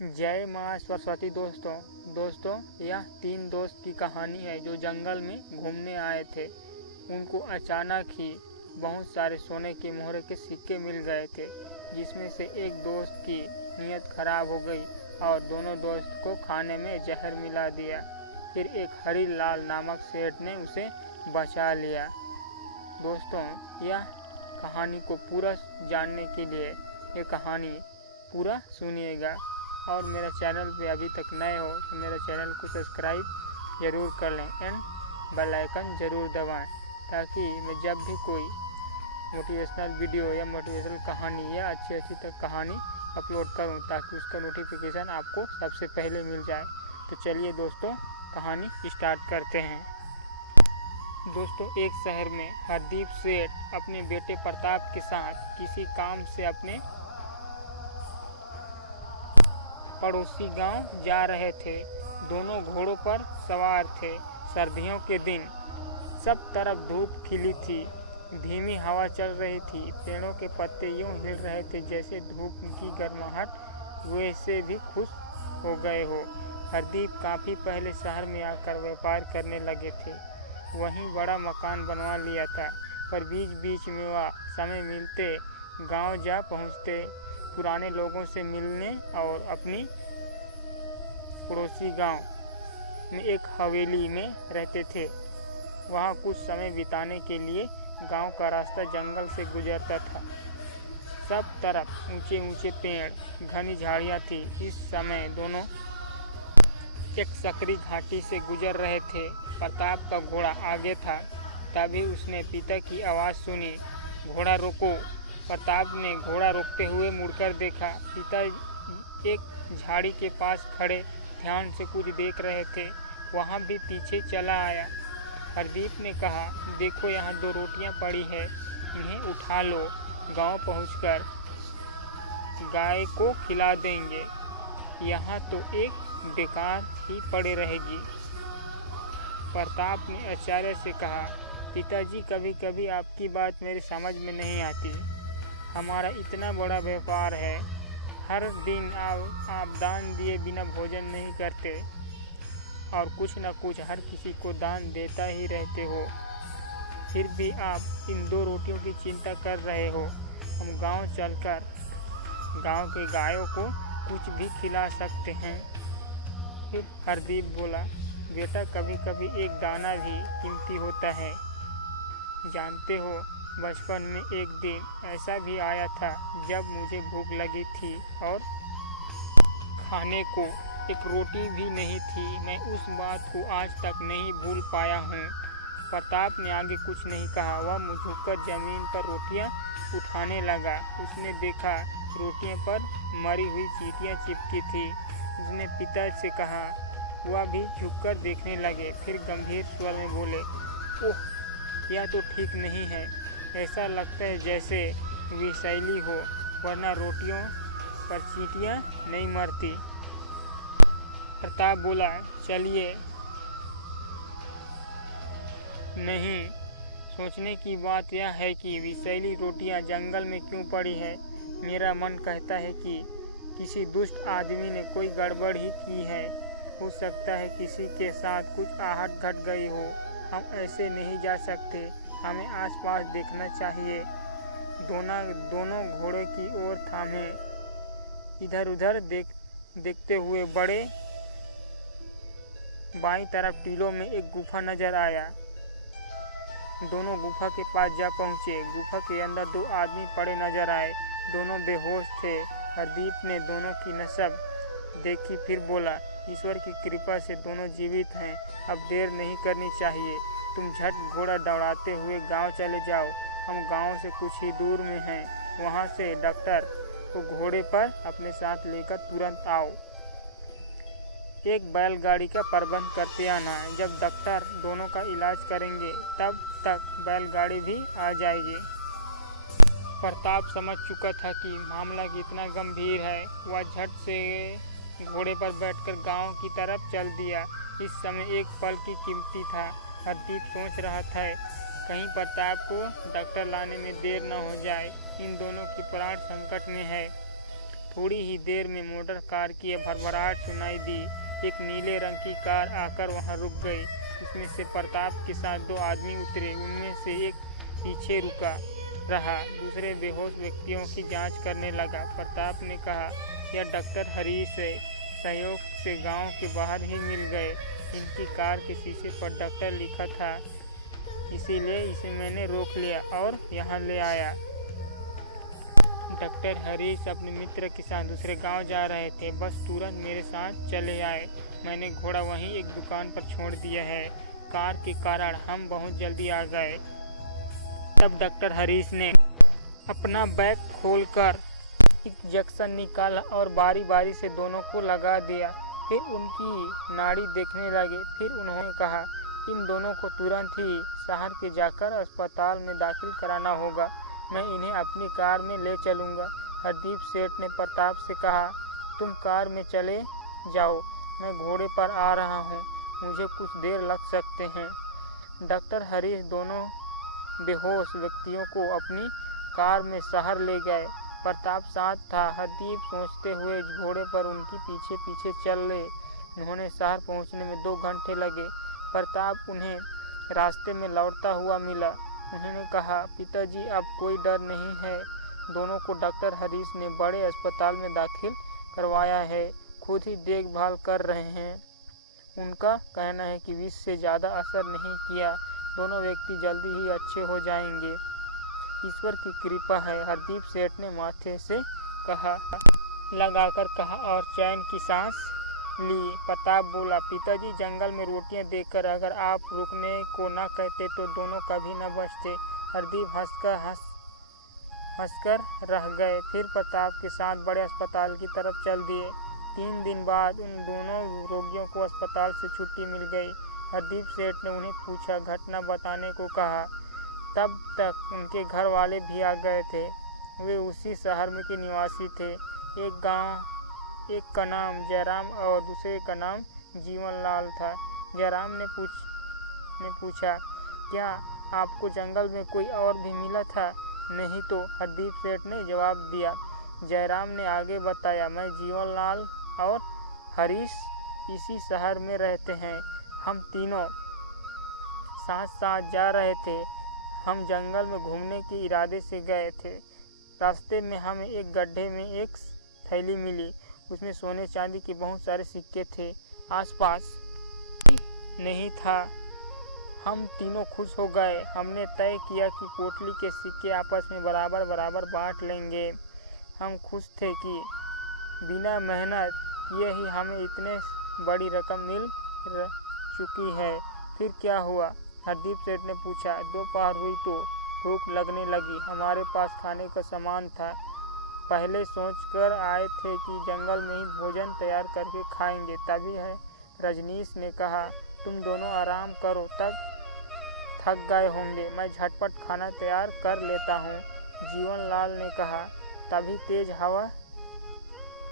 जय माँ सरस्वती। दोस्तों यह 3 दोस्त की कहानी है जो जंगल में घूमने आए थे। उनको अचानक ही बहुत सारे सोने के मोहरे के सिक्के मिल गए थे, जिसमें से एक दोस्त की नीयत खराब हो गई और दोनों दोस्त को खाने में जहर मिला दिया। फिर एक हरी लाल नामक सेठ ने उसे बचा लिया। दोस्तों यह कहानी को पूरा जानने के लिए ये कहानी पूरा सुनिएगा। और मेरा चैनल पे अभी तक नए हो तो मेरे चैनल को सब्सक्राइब ज़रूर कर लें एंड बेल आइकन ज़रूर दबाएं, ताकि मैं जब भी कोई मोटिवेशनल वीडियो या मोटिवेशनल कहानी या अच्छी तक कहानी अपलोड करूं, ताकि उसका नोटिफिकेशन आपको सबसे पहले मिल जाए। तो चलिए दोस्तों कहानी स्टार्ट करते हैं। दोस्तों एक शहर में हरदीप सेठ अपने बेटे प्रताप के साथ किसी काम से अपने पड़ोसी गांव जा रहे थे। दोनों घोड़ों पर सवार थे। सर्दियों के दिन सब तरफ धूप खिली थी, धीमी हवा चल रही थी, पेड़ों के पत्ते यूं हिल रहे थे जैसे धूप की गर्माहट वैसे भी खुश हो गए हो। हरदीप काफ़ी पहले शहर में आकर व्यापार करने लगे थे, वहीं बड़ा मकान बनवा लिया था, पर बीच बीच में वह समय मिलते गांव जा पहुंचते, पुराने लोगों से मिलने और अपनी पड़ोसी गांव में एक हवेली में रहते थे। वहां कुछ समय बिताने के लिए गांव का रास्ता जंगल से गुजरता था। सब तरफ ऊंचे ऊंचे पेड़, घनी झाड़ियां थी। इस समय दोनों एक सकरी घाटी से गुजर रहे थे। प्रताप का घोड़ा आगे था। तभी उसने पिता की आवाज़ सुनी, घोड़ा रोको। प्रताप ने घोड़ा रोकते हुए मुड़कर देखा। पिता एक झाड़ी के पास खड़े ध्यान से कुछ देख रहे थे। वहाँ भी पीछे चला आया। हरदीप ने कहा, देखो यहाँ 2 रोटियाँ पड़ी है, इन्हें उठा लो, गांव पहुंचकर गाय को खिला देंगे, यहाँ तो एक बेकार ही पड़े रहेगी। प्रताप ने आश्चर्य से कहा, पिताजी कभी कभी आपकी बात मेरी समझ में नहीं आती। हमारा इतना बड़ा व्यापार है, हर दिन आप दान दिए बिना भोजन नहीं करते और कुछ न कुछ हर किसी को दान देता ही रहते हो। फिर भी आप इन 2 रोटियों की चिंता कर रहे हो। हम गांव चलकर गांव के गायों को कुछ भी खिला सकते हैं। फिर हरदीप बोला, बेटा कभी कभी एक दाना भी कीमती होता है। जानते हो, बचपन में एक दिन ऐसा भी आया था जब मुझे भूख लगी थी और खाने को एक रोटी भी नहीं थी। मैं उस बात को आज तक नहीं भूल पाया हूँ। प्रताप ने आगे कुछ नहीं कहा। वह झुककर जमीन पर रोटियाँ उठाने लगा। उसने देखा रोटियों पर मरी हुई चींटियाँ चिपकी थी। उसने पिता से कहा। वह भी झुककर देखने लगे। फिर गंभीर स्वर में बोले, ओह, यह तो ठीक नहीं है। ऐसा लगता है जैसे विषैली हो, वरना रोटियों पर चींटियाँ नहीं मरती। प्रताप बोला, चलिए। नहीं, सोचने की बात यह है कि विषैली रोटियां जंगल में क्यों पड़ी है। मेरा मन कहता है कि किसी दुष्ट आदमी ने कोई गड़बड़ ही की है। हो सकता है किसी के साथ कुछ आहट घट गई हो। हम ऐसे नहीं जा सकते, हमें आसपास देखना चाहिए। दोनों घोड़े की ओर थामे। इधर उधर देखते हुए बड़े बाईं तरफ टीलों में एक गुफा नजर आया। दोनों गुफा के पास जा पहुंचे। गुफा के अंदर 2 आदमी पड़े नजर आए। दोनों बेहोश थे। हरदीप ने दोनों की नस्ब देखी, फिर बोला, ईश्वर की कृपा से दोनों जीवित हैं। अब देर नहीं करनी चाहिए। तुम झट घोड़ा दौड़ाते हुए गांव चले जाओ। हम गांव से कुछ ही दूर में हैं। वहां से डॉक्टर को घोड़े पर अपने साथ लेकर तुरंत आओ। एक बैलगाड़ी का प्रबंध करते आना। जब डॉक्टर दोनों का इलाज करेंगे तब तक बैलगाड़ी भी आ जाएगी। प्रताप समझ चुका था कि मामला कितना गंभीर है। वह झट से घोड़े पर बैठकर गांव की तरफ चल दिया। इस समय एक पल की कीमती था। हरदीप सोच रहा था, कहीं प्रताप को डॉक्टर लाने में देर न हो जाए। इन दोनों की प्राण संकट में है। थोड़ी ही देर में मोटर कार की भरभराहट सुनाई दी। एक नीले रंग की कार आकर वहां रुक गई। उसमें से प्रताप के साथ 2 आदमी उतरे। उनमें से एक पीछे रुका रहा, दूसरे बेहोश व्यक्तियों की जांच करने लगा। प्रताप ने कहा, यह डॉक्टर हरीश है, सहयोग से गांव के बाहर ही मिल गए। इनकी कार के शीशे पर डॉक्टर लिखा था, इसीलिए इसे मैंने रोक लिया और यहाँ ले आया। डॉक्टर हरीश अपने मित्र के साथ दूसरे गांव जा रहे थे, बस तुरंत मेरे साथ चले आए। मैंने घोड़ा वहीं एक दुकान पर छोड़ दिया है। कार के कारण हम बहुत जल्दी आ गए। तब डॉक्टर हरीश ने अपना बैग खोलकर इंजेक्शन निकाला और बारी बारी से दोनों को लगा दिया। फिर उनकी नाड़ी देखने लगे। फिर उन्होंने कहा, इन दोनों को तुरंत ही शहर के जाकर अस्पताल में दाखिल कराना होगा। मैं इन्हें अपनी कार में ले चलूँगा। हरदीप सेठ ने प्रताप से कहा, तुम कार में चले जाओ, मैं घोड़े पर आ रहा हूँ, मुझे कुछ देर लग सकते हैं। डॉक्टर हरीश दोनों बेहोश व्यक्तियों को अपनी कार में शहर ले गए। प्रताप साथ था। हरदीप सोचते हुए घोड़े पर उनके पीछे पीछे चले। उन्होंने शहर पहुंचने में 2 घंटे लगे। प्रताप उन्हें रास्ते में लौटता हुआ मिला। उन्होंने कहा, पिताजी अब कोई डर नहीं है। दोनों को डॉक्टर हरीश ने बड़े अस्पताल में दाखिल करवाया है, खुद ही देखभाल कर रहे हैं। उनका कहना है कि विष से ज़्यादा असर नहीं किया, दोनों व्यक्ति जल्दी ही अच्छे हो जाएंगे। ईश्वर की कृपा है, हरदीप सेठ ने माथे से लगाकर कहा और चैन की सांस ली। प्रताप बोला, पिताजी जंगल में रोटियां देखकर अगर आप रुकने को न कहते तो दोनों कभी न बचते। हरदीप हंसकर रह गए। फिर प्रताप के साथ बड़े अस्पताल की तरफ चल दिए। 3 दिन बाद उन दोनों रोगियों को अस्पताल से छुट्टी मिल गई। हरदीप सेठ ने उन्हें पूछा, घटना बताने को कहा। तब तक उनके घर वाले भी आ गए थे। वे उसी शहर में के निवासी थे। एक का नाम जयराम और दूसरे का नाम जीवनलाल था। जयराम ने पूछा, क्या आपको जंगल में कोई और भी मिला था? नहीं तो, हरदीप सेठ ने जवाब दिया। जयराम ने आगे बताया, मैं जीवनलाल और हरीश इसी शहर में रहते हैं। हम तीनों साथ साथ जा रहे थे। हम जंगल में घूमने के इरादे से गए थे। रास्ते में हमें एक गड्ढे में एक थैली मिली। उसमें सोने चांदी के बहुत सारे सिक्के थे। आसपास नहीं था। हम तीनों खुश हो गए। हमने तय किया कि पोटली के सिक्के आपस में बराबर बराबर बांट लेंगे। हम खुश थे कि बिना मेहनत किए ही हमें इतने बड़ी रकम मिल चुकी है। फिर क्या हुआ? हरदीप सेठ ने पूछा। दोपहर हुई तो भूख लगने लगी। हमारे पास खाने का सामान था। पहले सोचकर आए थे कि जंगल में ही भोजन तैयार करके खाएंगे। तभी रजनीश ने कहा, तुम दोनों आराम करो, तब थक गए होंगे, मैं झटपट खाना तैयार कर लेता हूँ। जीवनलाल ने कहा। तभी तेज हवा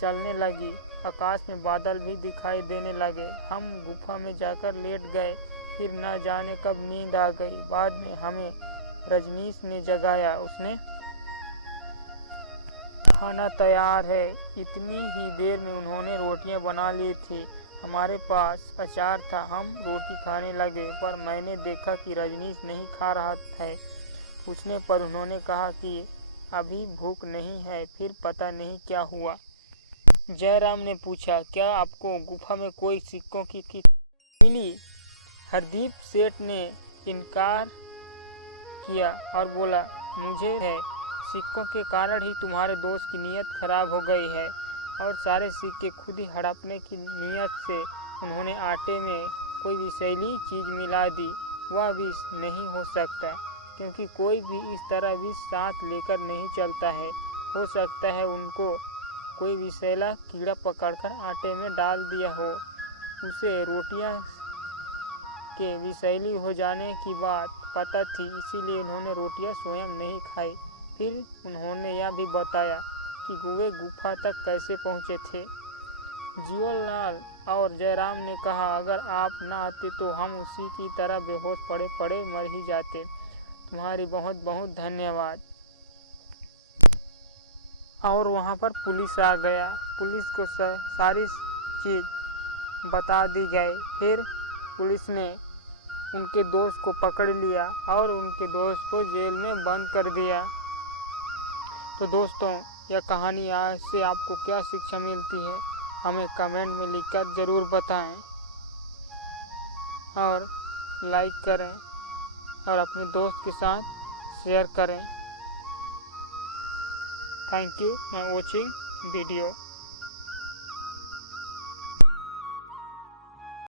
चलने लगी। आकाश में बादल भी दिखाई देने लगे। हम गुफा में जाकर लेट गए। फिर न जाने कब नींद आ गई। बाद में हमें रजनीश ने जगाया। उसने खाना तैयार है। इतनी ही देर में उन्होंने रोटियां बना ली थी। हमारे पास अचार था। हम रोटी खाने लगे, पर मैंने देखा कि रजनीश नहीं खा रहा है। पूछने पर उन्होंने कहा कि अभी भूख नहीं है। फिर पता नहीं क्या हुआ। जयराम ने पूछा, क्या आपको गुफा में कोई सिक्कों की मिली? हरदीप सेठ ने इनकार किया और बोला, मुझे है, सिक्कों के कारण ही तुम्हारे दोस्त की नीयत खराब हो गई है। और सारे सिक्के खुद ही हड़पने की नीयत से उन्होंने आटे में कोई विषैली चीज़ मिला दी। वह विष नहीं हो सकता, क्योंकि कोई भी इस तरह विष साथ लेकर नहीं चलता है। हो सकता है उनको कोई विषैला कीड़ा पकड़कर आटे में डाल दिया हो। उसे रोटियां के विषैली हो जाने की बात पता थी, इसीलिए उन्होंने रोटियां स्वयं नहीं खाई। फिर उन्होंने यह भी बताया कि वे गुफा तक कैसे पहुंचे थे। जीवनलाल और जयराम ने कहा, अगर आप न आते तो हम उसी की तरह बेहोश पड़े पड़े मर ही जाते। तुम्हारी बहुत बहुत धन्यवाद। और वहाँ पर पुलिस आ गया। पुलिस को सारी चीज़ बता दी गई। फिर पुलिस ने उनके दोस्त को पकड़ लिया और उनके दोस्त को जेल में बंद कर दिया। तो दोस्तों, यह कहानी से आपको क्या शिक्षा मिलती है, हमें कमेंट में लिखकर ज़रूर बताएं और लाइक करें और अपने दोस्त के साथ शेयर करें। Thank you for watching video.